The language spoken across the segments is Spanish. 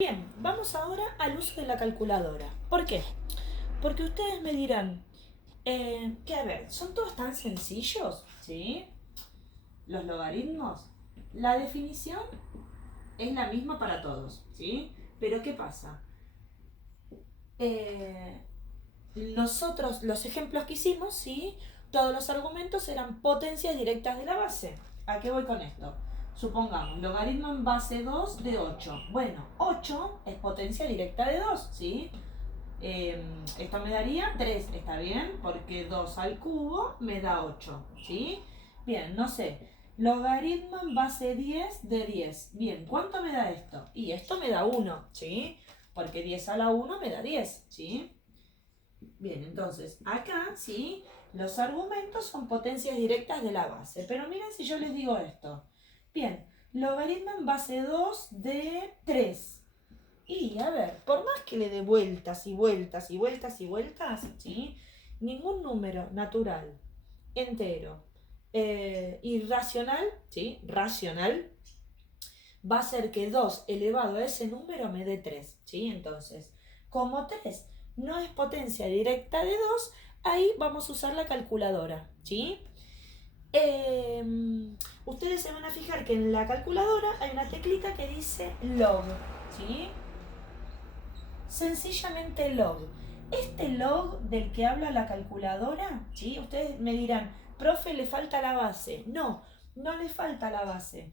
Bien, vamos ahora al uso de la calculadora. ¿Por qué? Porque ustedes me dirán, que a ver, ¿son todos tan sencillos? ¿Sí? Los logaritmos. La definición es la misma para todos, ¿sí? Pero ¿qué pasa? Nosotros, los ejemplos que hicimos, ¿sí? Todos los argumentos eran potencias directas de la base. ¿A qué voy con esto? Supongamos, logaritmo en base 2 de 8. Bueno, 8 es potencia directa de 2, ¿sí? Esto me daría 3, ¿está bien? Porque 2 al cubo me da 8, ¿sí? Bien, no sé. Logaritmo en base 10 de 10. Bien, ¿cuánto me da esto? Y esto me da 1, ¿sí? Porque 10 a la 1 me da 10, ¿sí? Bien, entonces, acá, ¿sí? Los argumentos son potencias directas de la base. Pero miren si yo les digo esto. Bien, logaritmo en base 2 de 3. Y a ver, por más que le dé vueltas y vueltas y vueltas y vueltas, ¿sí? Ningún número natural, entero, irracional, ¿sí? Racional, va a ser que 2 elevado a ese número me dé 3, ¿sí? Entonces, como 3 no es potencia directa de 2, ahí vamos a usar la calculadora, ¿sí? Eh, Ustedes se van a fijar que en la calculadora hay una teclita que dice log, ¿sí? Sencillamente log. Este log del que habla la calculadora, ¿sí? Ustedes me dirán, profe, le falta la base. No, no le falta la base.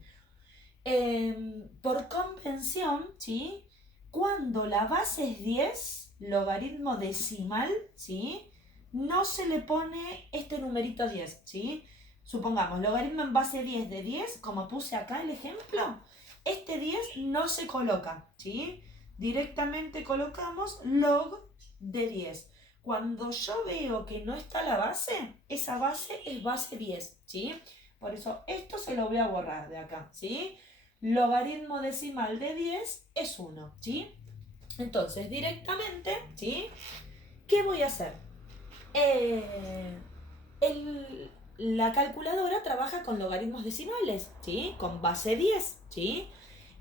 Por convención, ¿sí? Cuando la base es 10, logaritmo decimal, ¿sí? No se le pone este numerito 10, ¿sí? Supongamos, logaritmo en base 10 de 10, como puse acá el ejemplo, este 10 no se coloca, ¿sí? Directamente colocamos log de 10. Cuando yo veo que no está la base, esa base es base 10, ¿sí? Por eso esto se lo voy a borrar de acá, ¿sí? Logaritmo decimal de 10 es 1, ¿sí? Entonces, directamente, ¿sí? ¿Qué voy a hacer? Eh, la calculadora trabaja con logaritmos decimales, ¿sí? Con base 10, ¿sí?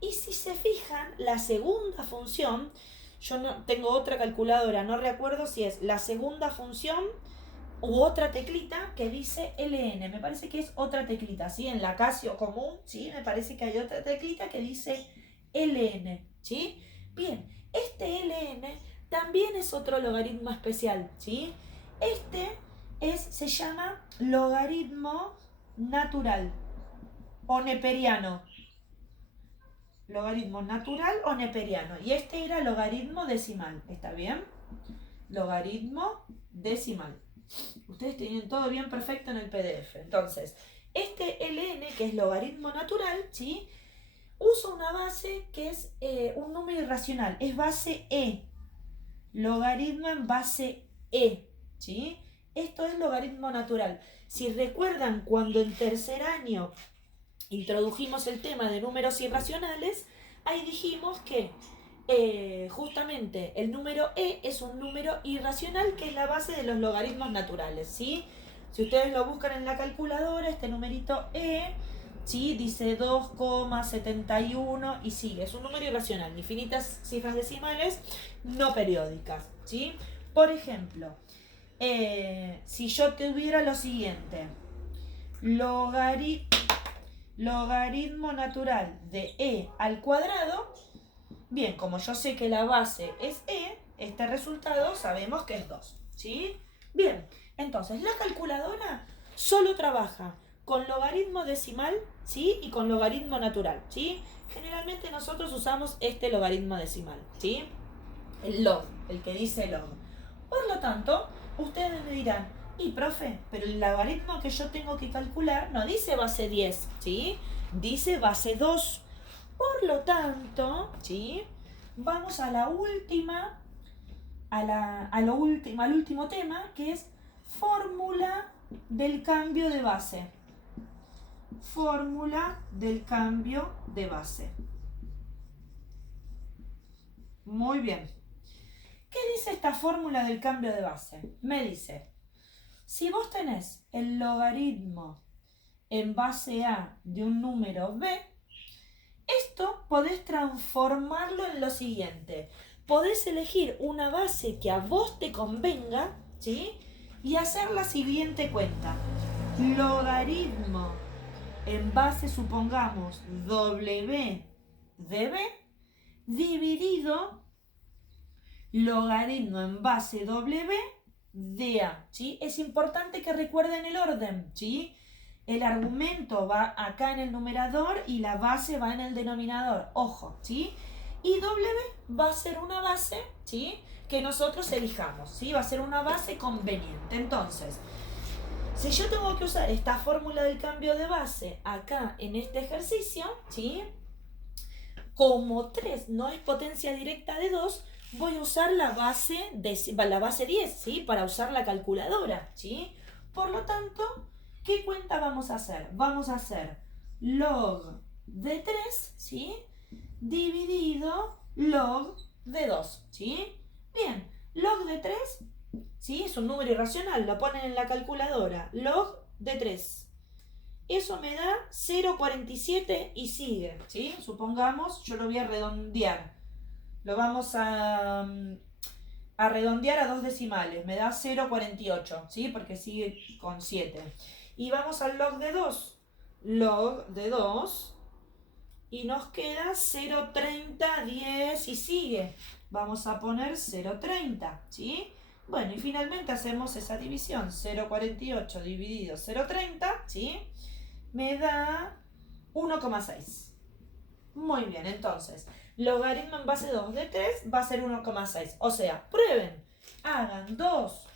Y si se fijan, la segunda función, yo no tengo otra calculadora, no recuerdo si es la segunda función u otra teclita que dice LN. Me parece que es otra teclita, ¿sí? En la Casio común, ¿sí? Me parece que hay otra teclita que dice LN, ¿sí? Bien, este LN también es otro logaritmo especial, ¿sí? Se llama logaritmo natural o neperiano. Logaritmo natural o neperiano. Y este era logaritmo decimal, ¿está bien? Logaritmo decimal. Ustedes tienen todo bien perfecto en el PDF. Entonces, este ln, que es logaritmo natural, ¿sí? Usa una base que es un número irracional. Es base e. Logaritmo en base e, ¿sí? Esto es logaritmo natural. Si recuerdan cuando en tercer año introdujimos el tema de números irracionales, ahí dijimos que justamente el número e es un número irracional que es la base de los logaritmos naturales, ¿sí? Si ustedes lo buscan en la calculadora, este numerito e, ¿sí? Dice 2,71 y sigue. Es un número irracional, infinitas cifras decimales no periódicas, ¿sí? Por ejemplo, si yo tuviera lo siguiente, logaritmo natural de e al cuadrado, bien, como yo sé que la base es e, este resultado sabemos que es 2, ¿sí? Bien, entonces la calculadora solo trabaja con logaritmo decimal, ¿sí? Y con logaritmo natural, ¿sí? Generalmente nosotros usamos este logaritmo decimal, ¿sí? El log, el que dice log. Por lo tanto, ustedes me dirán, y profe, pero el logaritmo que yo tengo que calcular no dice base 10, ¿sí? Dice base 2. Por lo tanto, ¿sí? Vamos a la última, al último tema, que es fórmula del cambio de base. Fórmula del cambio de base. Muy bien. ¿Qué dice esta fórmula del cambio de base? Me dice, si vos tenés el logaritmo en base a de un número b, Esto podés transformarlo en lo siguiente. Podés elegir una base que a vos te convenga, ¿sí? Y hacer la siguiente cuenta. Logaritmo en base, supongamos, W de B, dividido logaritmo en base W de A, ¿sí? Es importante que recuerden el orden, ¿sí? El argumento va acá en el numerador y la base va en el denominador, ojo, ¿sí? Y W va a ser una base, ¿sí? Que nosotros elijamos, ¿sí? Va a ser una base conveniente. Entonces, si yo tengo que usar esta fórmula del cambio de base acá en este ejercicio, ¿sí? Como 3 no es potencia directa de 2, voy a usar la base 10, ¿sí? Para usar la calculadora, ¿sí? Por lo tanto, ¿qué cuenta vamos a hacer? Vamos a hacer log de 3, ¿sí? Dividido log de 2, ¿sí? Bien, log de 3, ¿sí? Es un número irracional, lo ponen en la calculadora. Log de 3. Eso me da 0,47 y sigue, ¿sí? Supongamos, yo lo voy a redondear. Lo vamos a redondear a 2 decimales. Me da 0,48, ¿sí? Porque sigue con 7. Y vamos al log de 2. Log de 2. Y nos queda 0,30, 10 y sigue. Vamos a poner 0,30, ¿sí? Bueno, y finalmente hacemos esa división. 0,48 dividido 0,30, ¿sí? Me da 1,6. Muy bien, entonces, logaritmo en base 2 de 3 va a ser 1,6. O sea, prueben, hagan 2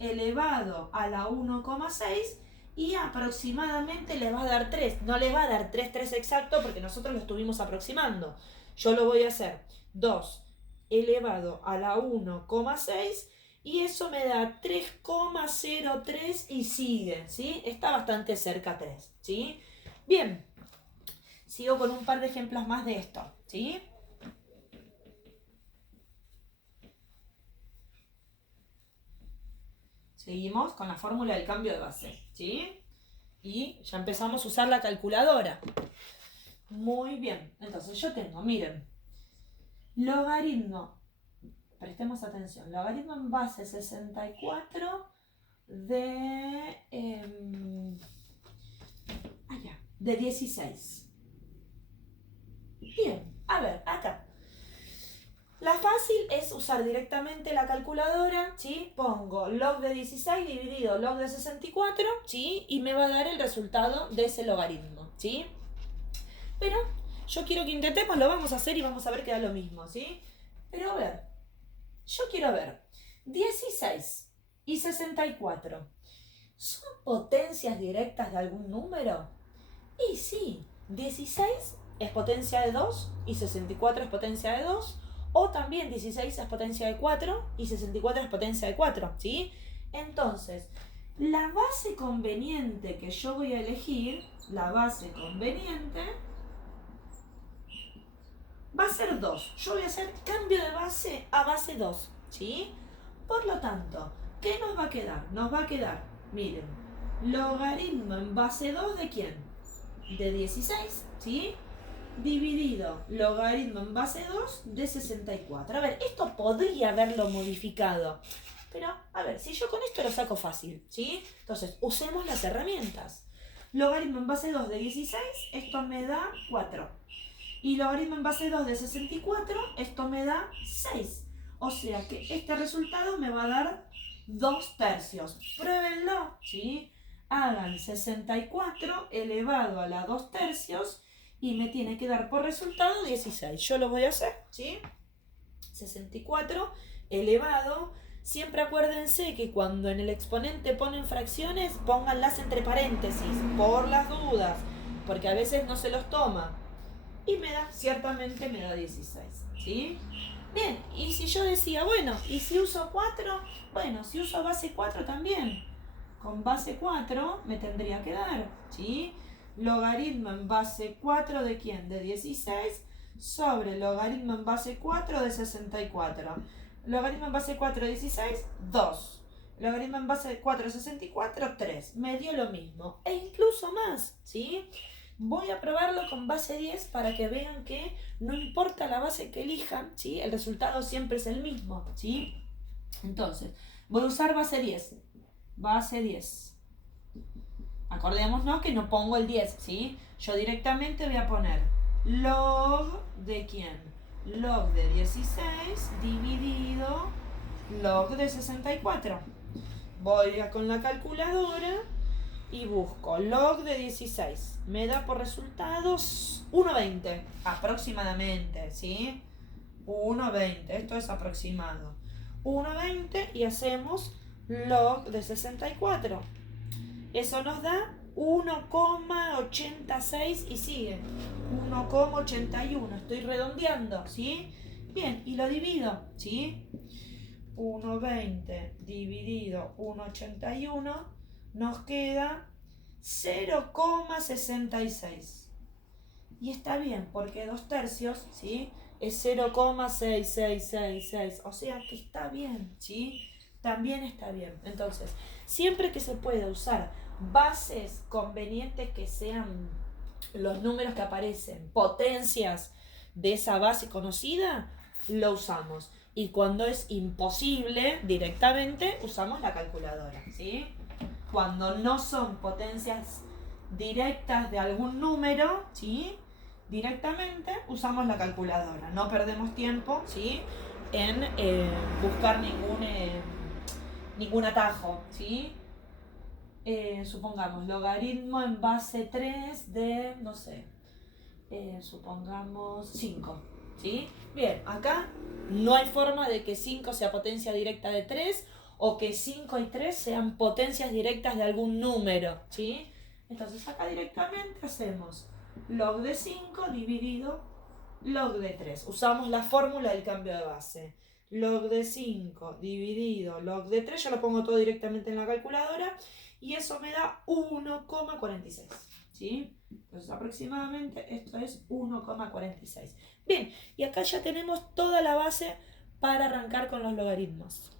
elevado a la 1,6 y aproximadamente les va a dar 3. No les va a dar 3 exacto porque nosotros lo estuvimos aproximando. Yo lo voy a hacer 2 elevado a la 1,6 y eso me da 3,03 y sigue, ¿sí? Está bastante cerca a 3, ¿sí? Bien, sigo con un par de ejemplos más de esto, ¿sí? Seguimos con la fórmula del cambio de base, ¿sí? Y ya empezamos a usar la calculadora. Muy bien, entonces yo tengo, miren, logaritmo, prestemos atención, logaritmo en base 64 de 16. Bien, a ver, acá. La fácil es usar directamente la calculadora, ¿sí? Pongo log de 16 dividido log de 64, ¿sí? Y me va a dar el resultado de ese logaritmo, ¿sí? Pero yo quiero que intentemos, lo vamos a hacer y vamos a ver que da lo mismo, ¿sí? Pero a ver, yo quiero ver, 16 y 64, ¿son potencias directas de algún número? Y sí, 16 es potencia de 2 y 64 es potencia de 2. O también 16 es potencia de 4 y 64 es potencia de 4, ¿sí? Entonces, la base conveniente que yo voy a elegir, la base conveniente, va a ser 2. Yo voy a hacer cambio de base a base 2, ¿sí? Por lo tanto, ¿qué nos va a quedar? Nos va a quedar, miren, logaritmo en base 2 ¿de quién? De 16, ¿sí? Dividido logaritmo en base 2 de 64. A ver, esto podría haberlo modificado, pero a ver, si yo con esto lo saco fácil, ¿sí? Entonces, usemos las herramientas. Logaritmo en base 2 de 16, esto me da 4. Y logaritmo en base 2 de 64, esto me da 6. O sea que este resultado me va a dar 2 tercios. Pruébenlo, ¿sí? Hagan 64 elevado a la 2 tercios y me tiene que dar por resultado 16. Yo lo voy a hacer, ¿sí? 64 elevado. Siempre acuérdense que cuando en el exponente ponen fracciones, pónganlas entre paréntesis, por las dudas, porque a veces no se los toma. Y ciertamente me da 16, ¿sí? Bien, y si yo decía, bueno, ¿y si uso 4? Bueno, si uso base 4 también. Con base 4 me tendría que dar, ¿sí? Logaritmo en base 4 ¿de quién? De 16 sobre logaritmo en base 4 de 64. Logaritmo en base 4 de 16, 2. Logaritmo en base 4 de 64, 3. Me dio lo mismo. E incluso más, ¿sí? Voy a probarlo con base 10 para que vean que no importa la base que elijan, ¿sí? El resultado siempre es el mismo, ¿sí? Entonces, voy a usar base 10. Base 10. Acordémonos que no pongo el 10, ¿sí? Yo directamente voy a poner log de ¿quién? Log de 16 dividido log de 64. Voy con la calculadora y busco log de 16. Me da por resultados 1,20 aproximadamente, ¿sí? 1,20, esto es aproximado. 1,20 y hacemos log de 64. Eso nos da 1,86 y sigue. 1,81. Estoy redondeando, ¿sí? Bien, y lo divido, ¿sí? 1,20 dividido 1,81 nos queda 0,66. Y está bien, porque 2/3, ¿sí? Es 0,6666. O sea que está bien, ¿sí? También está bien. Entonces, siempre que se pueda usar bases convenientes que sean los números que aparecen, potencias de esa base conocida, lo usamos. Y cuando es imposible, directamente usamos la calculadora, ¿sí? Cuando no son potencias directas de algún número, ¿sí? Directamente usamos la calculadora. No perdemos tiempo, ¿sí? En buscar ningún atajo, ¿sí? Supongamos, logaritmo en base 3 de, no sé, supongamos 5, ¿sí? Bien, acá no hay forma de que 5 sea potencia directa de 3 o que 5 y 3 sean potencias directas de algún número, ¿sí? Entonces acá directamente hacemos log de 5 dividido log de 3. Usamos la fórmula del cambio de base. Log de 5 dividido log de 3, yo lo pongo todo directamente en la calculadora y eso me da 1,46, ¿sí? Entonces aproximadamente esto es 1,46. Bien, y acá ya tenemos toda la base para arrancar con los logaritmos.